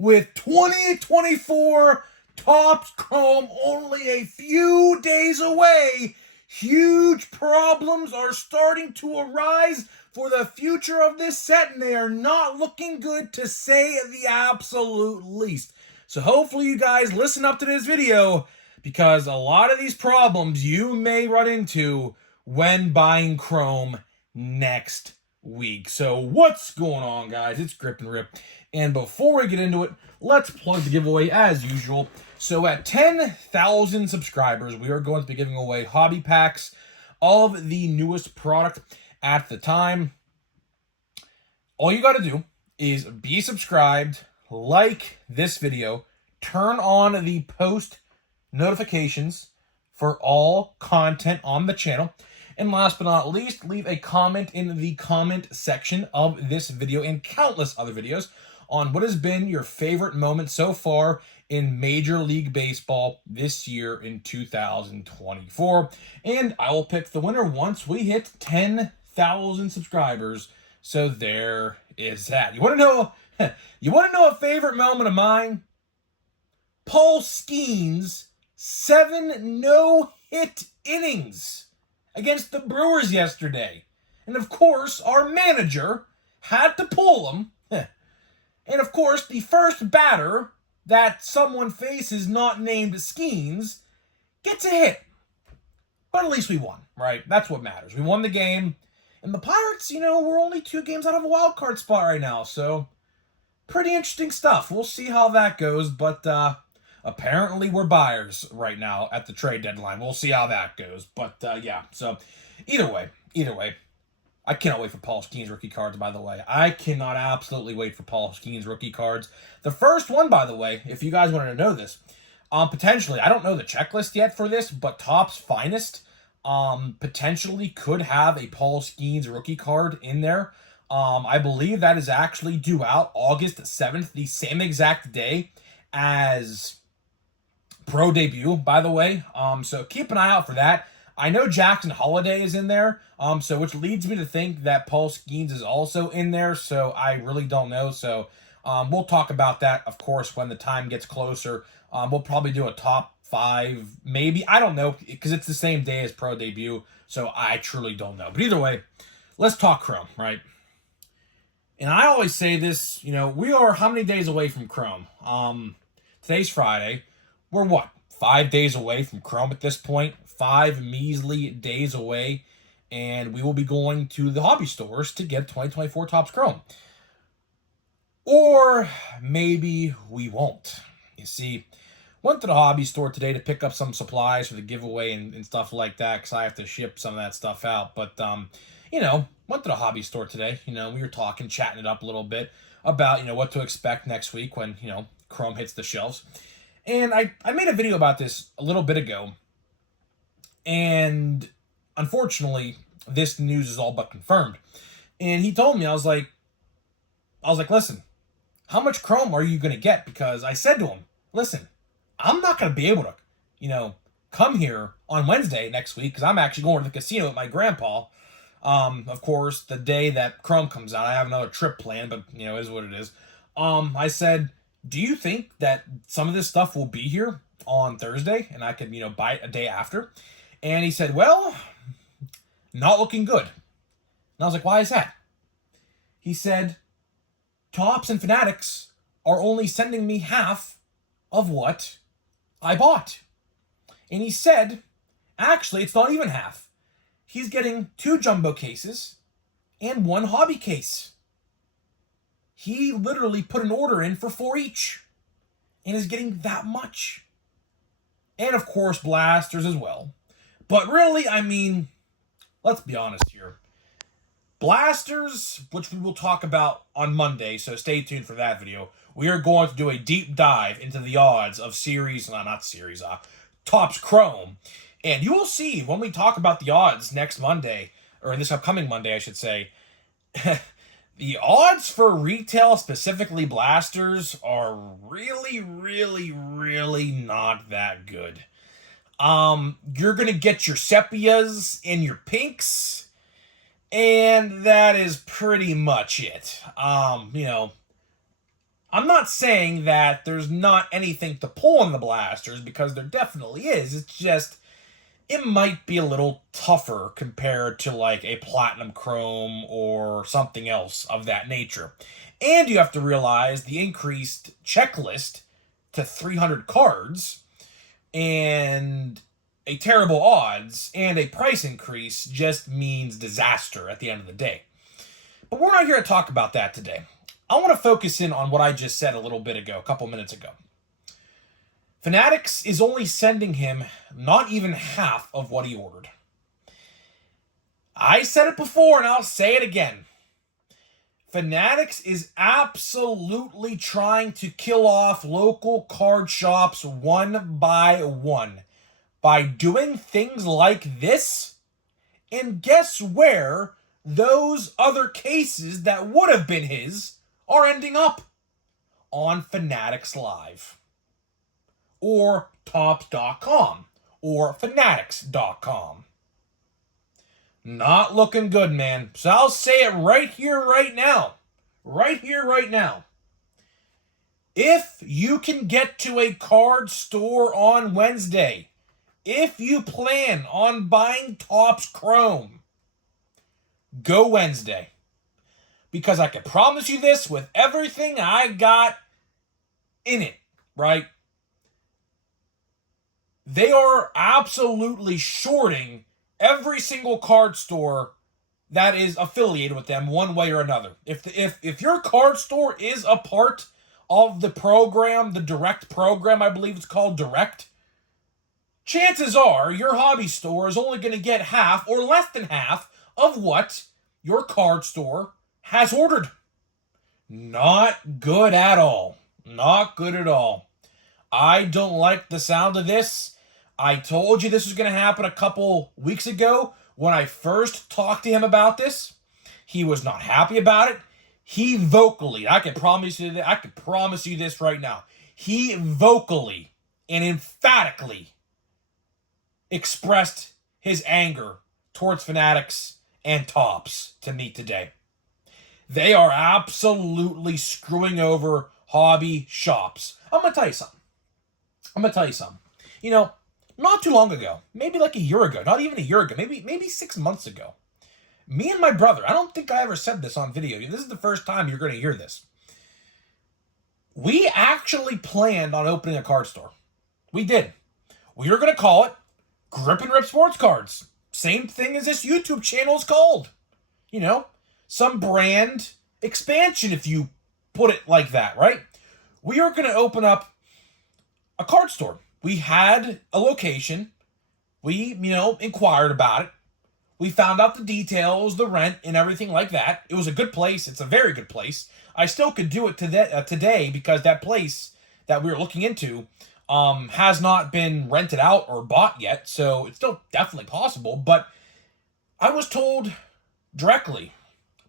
with 2024 Topps Chrome only a few days away. Huge problems are starting to arise for the future of this set, and they are not looking good, to say the absolute least. So hopefully you guys listen up to this video, because a lot of these problems you may run into when buying Chrome next week. So what's going on, guys? It's Grip and Rip. And before we get into it, let's plug the giveaway as usual. So at 10,000 subscribers, we are going to be giving away hobby packs of the newest product at the time. All you got to do is be subscribed, like this video, turn on the post notifications for all content on the channel, and last but not least, leave a comment in the comment section of this video and countless other videos on what has been your favorite moment so far in Major League Baseball this year in 2024. And I will pick the winner once we hit 10,000 subscribers. So there is that. You want to know a favorite moment of mine? Paul Skeens' 7 no-hit innings against the Brewers yesterday. And of course, our manager had to pull him. And of course, the first batter that someone faces not named Skeens gets a hit. But at least we won, right? That's what matters. We won the game. And the Pirates, we're only 2 games out of a wild card spot right now. So, pretty interesting stuff. We'll see how that goes. But apparently we're buyers right now at the trade deadline. We'll see how that goes. But yeah, so either way. I cannot wait for Paul Skeens rookie cards, by the way. I cannot absolutely wait for Paul Skeens rookie cards. The first one, by the way, if you guys wanted to know this, potentially, I don't know the checklist yet for this, but Topps Finest potentially could have a Paul Skeens rookie card in there. I believe that is actually due out August 7th, the same exact day as Pro Debut, by the way. So keep an eye out for that. I know Jackson Holiday is in there, so which leads me to think that Paul Skeens is also in there, so I really don't know. So we'll talk about that, of course, when the time gets closer. We'll probably do a top 5, maybe. I don't know, because it's the same day as Pro Debut, so I truly don't know. But either way, let's talk Chrome, right? And I always say this, we are how many days away from Chrome? Today's Friday. We're what? 5 days away from Chrome at this point. 5 measly days away, and we will be going to the hobby stores to get 2024 Topps Chrome. Or maybe we won't. You see, went to the hobby store today to pick up some supplies for the giveaway and stuff like that, because I have to ship some of that stuff out. But, went to the hobby store today. We were talking, chatting it up a little bit about, what to expect next week when, Chrome hits the shelves. And I made a video about this a little bit ago. And unfortunately, this news is all but confirmed. And he told me, I was like, listen, how much Chrome are you going to get? Because I said to him, listen, I'm not going to be able to, come here on Wednesday next week, because I'm actually going to the casino with my grandpa. Of course, the day that Chrome comes out, I have another trip planned, but, it is what it is. I said, do you think that some of this stuff will be here on Thursday and I could, buy it a day after? And he said, well, not looking good. And I was like, why is that? He said, Topps and Fanatics are only sending me half of what I bought. And he said, actually, it's not even half. He's getting 2 jumbo cases and 1 hobby case. He literally put an order in for 4 each and is getting that much. And of course, blasters as well. But really, let's be honest here. Blasters, which we will talk about on Monday, so stay tuned for that video. We are going to do a deep dive into the odds of Topps Chrome. And you will see when we talk about the odds next Monday, or this upcoming Monday, I should say, the odds for retail, specifically blasters, are really, really, really not that good. You're going to get your sepias and your pinks, and that is pretty much it. I'm not saying that there's not anything to pull in the blasters, because there definitely is. It's just, it might be a little tougher compared to like a platinum chrome or something else of that nature. And you have to realize the increased checklist to 300 cards and a terrible odds and a price increase just means disaster at the end of the day. But we're not here to talk about that today. I want to focus in on what I just said a little bit ago, a couple minutes ago. Fanatics is only sending him not even half of what he ordered. I said it before and I'll say it again. Fanatics is absolutely trying to kill off local card shops one by one by doing things like this. And guess where those other cases that would have been his are ending up? On Fanatics Live. Or Topps.com. Or Fanatics.com. Not looking good, man. So I'll say it right here, right now. Right here, right now. If you can get to a card store on Wednesday, if you plan on buying Topps Chrome, go Wednesday. Because I can promise you this with everything I got in it, right? They are absolutely shorting every single card store that is affiliated with them one way or another. If your card store is a part of the program, the Direct program, I believe it's called Direct, chances are your hobby store is only going to get half or less than half of what your card store has ordered. Not good at all. Not good at all. I don't like the sound of this. I told you this was going to happen a couple weeks ago when I first talked to him about this. He was not happy about it. He vocally, I can promise you this right now. He vocally and emphatically expressed his anger towards Fanatics and Topps to me today. They are absolutely screwing over hobby shops. I'm going to tell you something. You know, not too long ago, maybe like a year ago, not even a year ago, maybe 6 months ago, me and my brother, I don't think I ever said this on video. This is the first time you're going to hear this. We actually planned on opening a card store. We did. We were going to call it Grip and Rip Sports Cards. Same thing as this YouTube channel is called. You know, some brand expansion, if you put it like that, right? We are going to open up a card store. We had a location. We, inquired about it. We found out the details, the rent, and everything like that. It was a good place. It's a very good place. I still could do it today because that place that we were looking into has not been rented out or bought yet. So it's still definitely possible. But I was told directly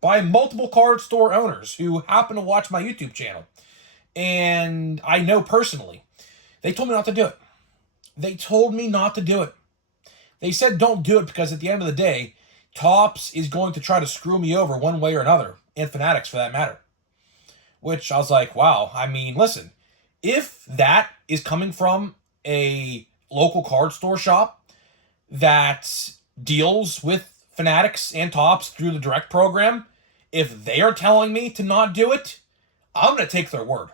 by multiple card store owners who happen to watch my YouTube channel, and I know personally, they told me not to do it. They told me not to do it. They said don't do it because at the end of the day, Topps is going to try to screw me over one way or another, and Fanatics for that matter. Which I was like, wow, I mean, listen, if that is coming from a local card store shop that deals with Fanatics and Topps through the Direct program, if they are telling me to not do it, I'm going to take their word.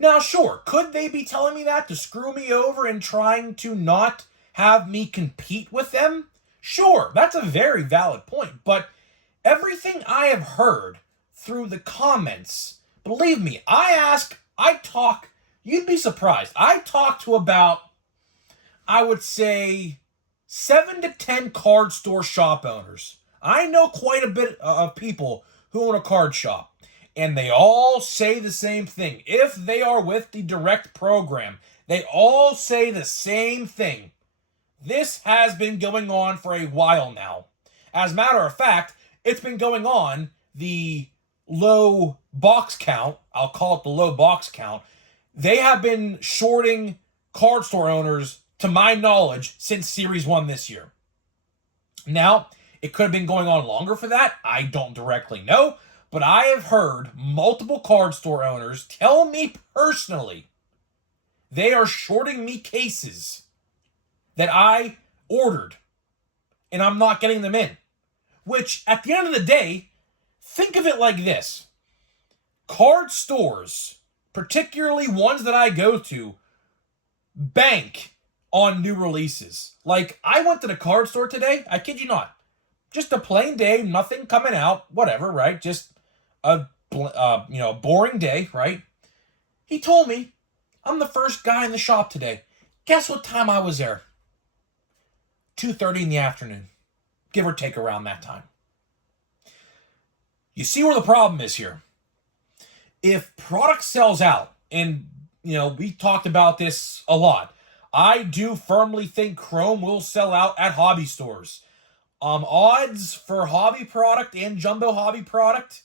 Now, sure, could they be telling me that to screw me over and trying to not have me compete with them? Sure, that's a very valid point, but everything I have heard through the comments, believe me, I talk, you'd be surprised. I talk to about, I would say, 7 to 10 card store shop owners. I know quite a bit of people who own a card shop, and they all say the same thing. If they are with the Direct program, they all say the same thing. This has been going on for a while now. As a matter of fact, it's been going on the low box count. I'll call it the low box count. They have been shorting card store owners, to my knowledge, since Series 1 this year. Now, it could have been going on longer for that. I don't directly know. but I have heard multiple card store owners tell me personally they are shorting me cases that I ordered and I'm not getting them in. Which, at the end of the day, think of it like this. Card stores, particularly ones that I go to, bank on new releases. Like, I went to the card store today, I kid you not. Just a plain day, nothing coming out, whatever, right? Just a boring day, right? He told me, I'm the first guy in the shop today. Guess what time I was there? 2:30 in the afternoon. Give or take around that time. You see where the problem is here. If product sells out, and, we talked about this a lot, I do firmly think Chrome will sell out at hobby stores. Odds for hobby product and jumbo hobby product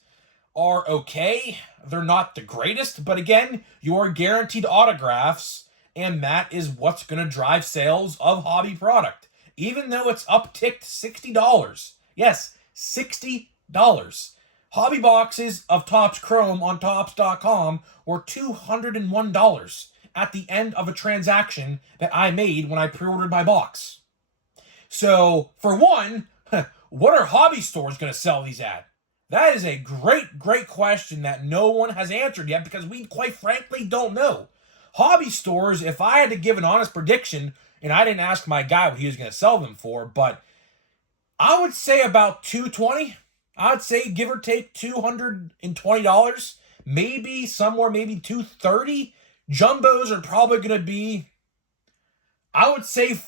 are okay. They're not the greatest, but again, you're guaranteed autographs, and that is what's going to drive sales of hobby product. Even though it's upticked $60. Yes, $60. Hobby boxes of Topps Chrome on Topps.com were $201 at the end of a transaction that I made when I pre-ordered my box. So, for one, what are hobby stores going to sell these at? That is a great, great question that no one has answered yet because we quite frankly don't know. Hobby stores, if I had to give an honest prediction, and I didn't ask my guy what he was going to sell them for, but I would say about $220. I'd say give or take $220. Maybe somewhere, maybe $230. Jumbos are probably going to be, I'm going to say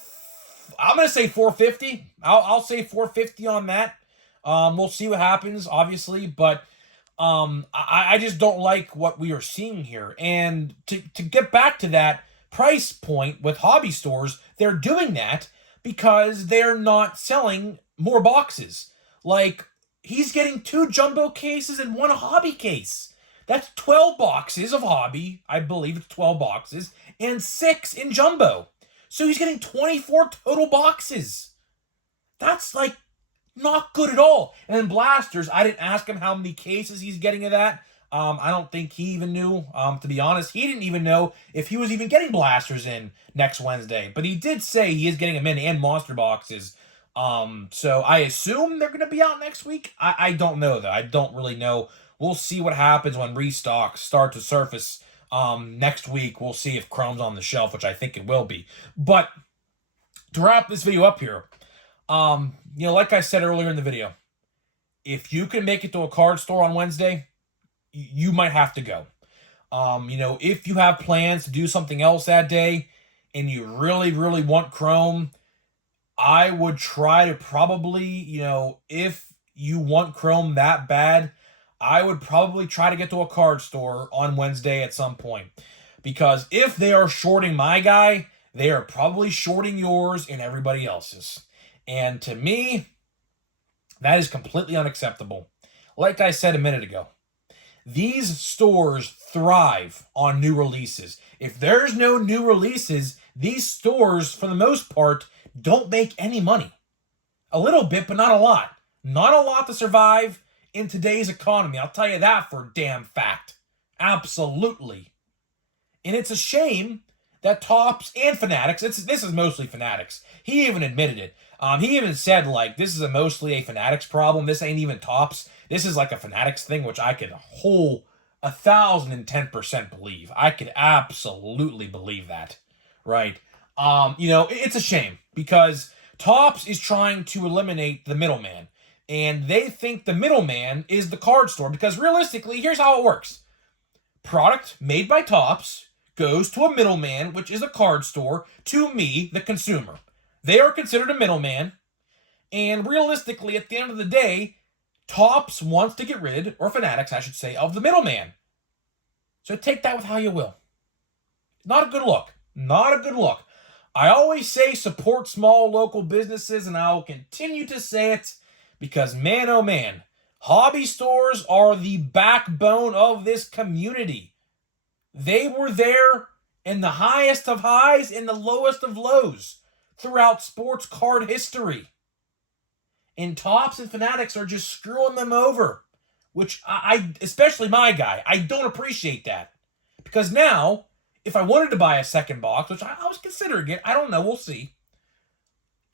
$450. I'll say $450 on that. We'll see what happens, obviously, but I just don't like what we are seeing here. And to get back to that price point with hobby stores, they're doing that because they're not selling more boxes. Like, he's getting 2 jumbo cases and 1 hobby case. That's 12 boxes of hobby. I believe it's 12 boxes and 6 in jumbo. So he's getting 24 total boxes. That's like not good at all. And then blasters, I didn't ask him how many cases he's getting of that. I don't think he even knew. To be honest, he didn't even know if he was even getting blasters in next Wednesday. But he did say he is getting them in and monster boxes. So I assume they're going to be out next week. I don't know, though. I don't really know. We'll see what happens when restocks start to surface next week. We'll see if Chrome's on the shelf, which I think it will be. But to wrap this video up here, like I said earlier in the video, if you can make it to a card store on Wednesday, you might have to go. If you have plans to do something else that day and you really, really want Chrome, I would try to probably, if you want Chrome that bad, I would probably try to get to a card store on Wednesday at some point. Because if they are shorting my guy, they are probably shorting yours and everybody else's. And to me, that is completely unacceptable. Like I said a minute ago, these stores thrive on new releases. If there's no new releases, these stores, for the most part, don't make any money. A little bit, but not a lot. Not a lot to survive in today's economy. I'll tell you that for a damn fact. Absolutely. And it's a shame that Topps and Fanatics, this is mostly Fanatics. He even admitted it. He even said, this is mostly a Fanatics problem. This ain't even Topps. This is like a Fanatics thing, which I could 1,010% believe. I could absolutely believe that, right? It's a shame because Topps is trying to eliminate the middleman. And they think the middleman is the card store because realistically, here's how it works. Product made by Topps goes to a middleman, which is a card store, to me, the consumer. They are considered a middleman. And realistically, at the end of the day, Topps wants to get rid, or Fanatics, I should say, of the middleman. So take that with how you will. Not a good look. Not a good look. I always say support small local businesses, and I'll continue to say it because, man, oh man, hobby stores are the backbone of this community. They were there in the highest of highs and the lowest of lows throughout sports card history. And Topps and Fanatics are just screwing them over which I especially my guy, I don't appreciate that. Because now, if I wanted to buy a second box, which I was considering it, I don't know, we'll see.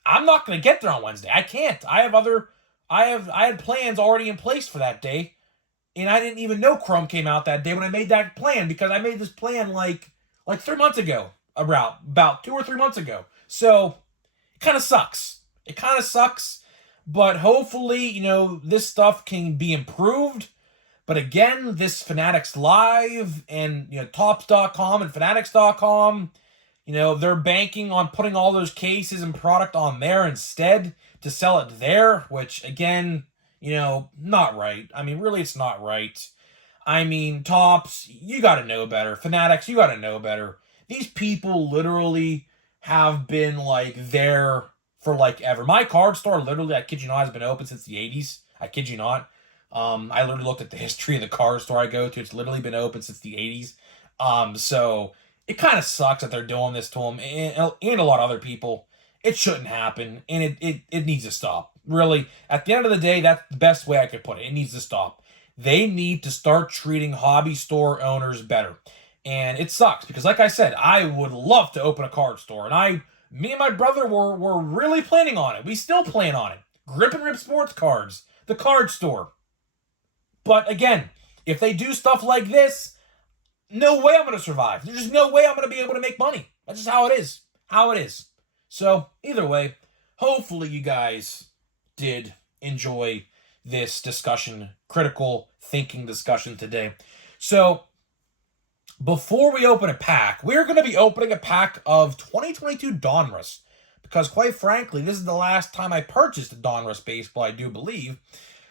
I'm not going to get there on Wednesday. I can't. I had plans already in place for that day, and I didn't even know Chrome came out that day when I made that plan, because I made this plan like 3 months ago, about 2 or 3 months ago. So it kind of sucks. It kind of sucks, but hopefully, this stuff can be improved. But again, this Fanatics Live and Topps.com and Fanatics.com, they're banking on putting all those cases and product on there instead to sell it there, which again, not right. I mean, really, it's not right. I mean, Topps, you got to know better. Fanatics, you got to know better. These people literally have been there for ever. My card store, literally, I kid you not, has been open since the 80s. I kid you not. I literally looked at the history of the card store I go to. It's literally been open since the 80s. So it kind of sucks that they're doing this to them and a lot of other people. It shouldn't happen, and it needs to stop. Really, at the end of the day, that's the best way I could put it. It needs to stop. They need to start treating hobby store owners better. And it sucks, because like I said, I would love to open a card store, and me and my brother were really planning on it. We still plan on it. Grip and Rip Sports Cards, the card store. But again, if they do stuff like this, no way I'm going to survive. There's just no way I'm going to be able to make money. That's just how it is. How it is. So, either way, hopefully you guys did enjoy this discussion, critical thinking discussion today. So, before we open a pack, we're going to be opening a pack of 2022 Donruss. Because quite frankly, this is the last time I purchased a Donruss baseball, I do believe.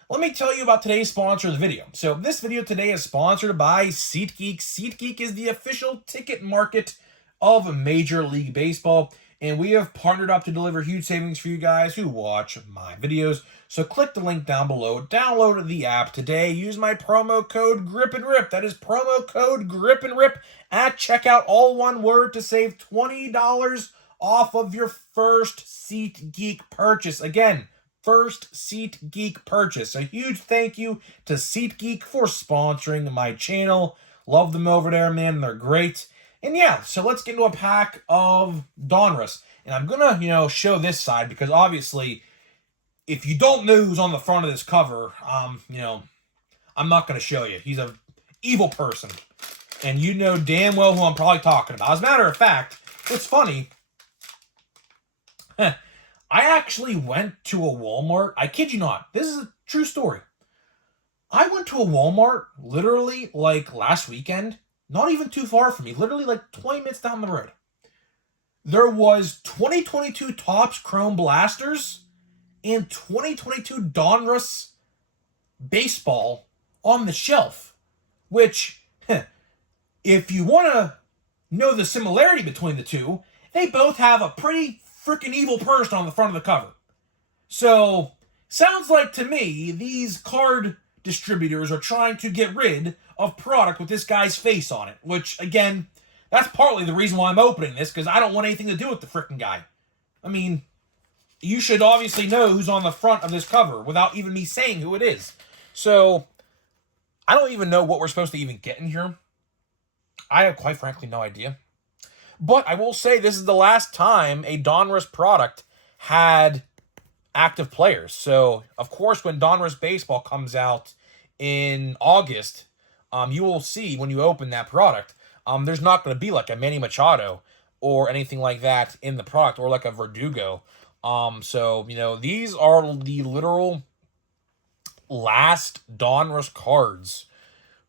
Let me tell you about today's sponsor of the video. So this video today is sponsored by SeatGeek. SeatGeek is the official ticket market of Major League Baseball, and we have partnered up to deliver huge savings for you guys who watch my videos. So click the link down below, download the app today, use my promo code GRIPANDRIP. That is promo code GRIPANDRIP at checkout, all one word, to save $20 off of your first SeatGeek purchase. Again, first SeatGeek purchase. A huge thank you to SeatGeek for sponsoring my channel. Love them over there, man. They're great. And yeah, so let's get into a pack of Donruss. And I'm going to, show this side, because obviously, if you don't know who's on the front of this cover, I'm not going to show you. He's an evil person. And you know damn well who I'm probably talking about. As a matter of fact, it's funny. I actually went to a Walmart. I kid you not. This is a true story. I went to a Walmart literally last weekend. Not even too far from me. Literally 20 minutes down the road. There was 2022 Topps Chrome Blasters and 2022 Donruss baseball on the shelf. Which, if you want to know the similarity between the two, they both have a pretty freaking evil person on the front of the cover. So, sounds like to me, these card distributors are trying to get rid of product with this guy's face on it. Which, again, that's partly the reason why I'm opening this, because I don't want anything to do with the freaking guy. I mean, you should obviously know who's on the front of this cover without even me saying who it is. So, I don't even know what we're supposed to even get in here. I have, quite frankly, no idea. But I will say this is the last time a Donruss product had active players. So, of course, when Donruss Baseball comes out in August, you will see when you open that product, there's not going to be a Manny Machado or anything like that in the product, or a Verdugo. So, these are the literal last Donruss cards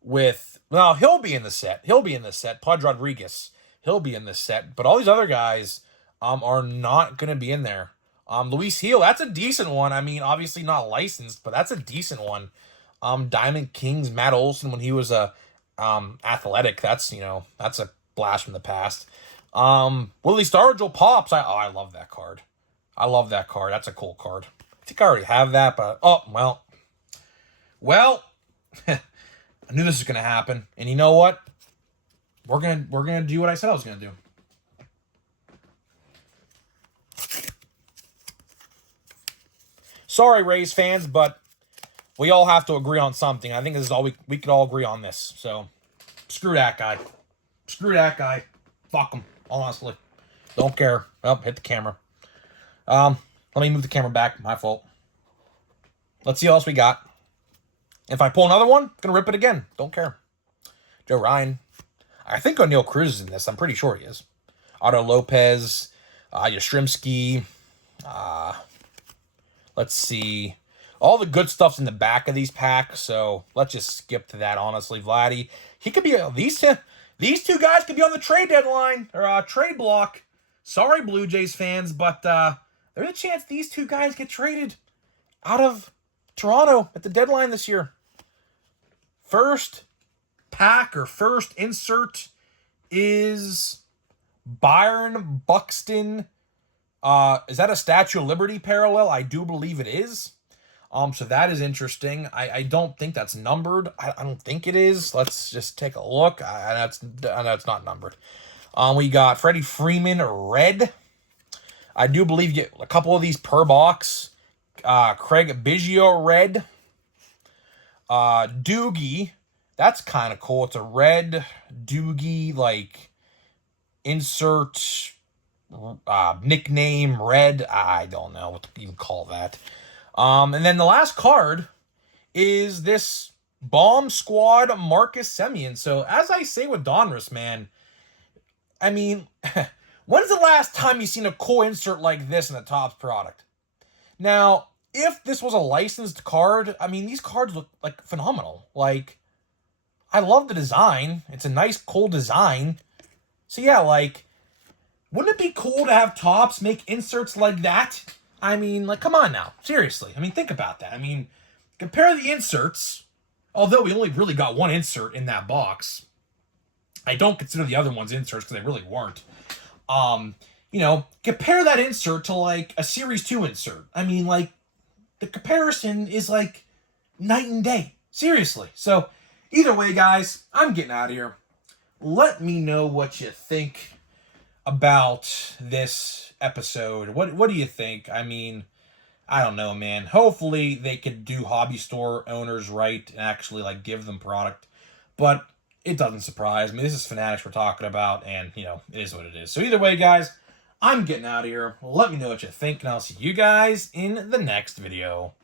with, well, he'll be in the set. Pudge Rodriguez. He'll be in this set, but all these other guys are not going to be in there. Luis Gil, that's a decent one. I mean, obviously not licensed, but that's a decent one. Diamond Kings, Matt Olson, when he was a athletic, that's a blast from the past. Willie Stargell Pops, I love that card. That's a cool card. I think I already have that, but well, I knew this was going to happen, and you know what? We're gonna do what I said I was gonna do. Sorry, Rays fans, but We all have to agree on something. I think this is all we could all agree on this. So, screw that guy. Screw that guy. Fuck him, honestly. Don't care. Oh, hit the camera. Let me move the camera back. My fault. Let's see what else we got. If I pull another one, I'm going to rip it again. Don't care. Joe Ryan. I think O'Neal Cruz is in this. I'm pretty sure he is. Otto Lopez. Yastrzemski. Let's see. All the good stuff's in the back of these packs, so let's just skip to that, honestly. Vladdy. He could be... These two guys could be on the trade deadline, or trade block. Sorry, Blue Jays fans, but there's a chance these two guys get traded out of Toronto at the deadline this year. First pack or first insert is Byron Buxton. Is that a Statue of Liberty parallel? I do believe it is. So that is interesting. I don't think that's numbered. I don't think it is. Let's just take a look. I know it's not numbered. We got Freddie Freeman red. I do believe you get a couple of these per box. Craig Biggio red. Doogie. That's kind of cool. It's a red Doogie, like, insert nickname red. I don't know what to even call that. And then the last card is this Bomb Squad Marcus Semien. So, as I say with Donruss, man, I mean, when's the last time you've seen a cool insert like this in a Topps product? Now, if this was a licensed card, I mean, these cards look, like, phenomenal. Like, I love the design. It's a nice, cool design. So, yeah, like, wouldn't it be cool to have Topps make inserts like that? I mean, like, come on now. Seriously. I mean, think about that. I mean, compare the inserts. Although we only really got one insert in that box. I don't consider the other ones inserts because they really weren't. You know, compare that insert to, like, a Series 2 insert. I mean, like, the comparison is, like, night and day. Seriously. So, either way, guys, I'm getting out of here. Let me know what you think about this episode. What do you think? I mean, I don't know, man. Hopefully they could do hobby store owners right and actually, like, give them product. But it doesn't surprise me. This is Fanatics we're talking about, and, you know, it is what it is. So either way, guys, I'm getting out of here. Let me know what you think, and I'll see you guys in the next video.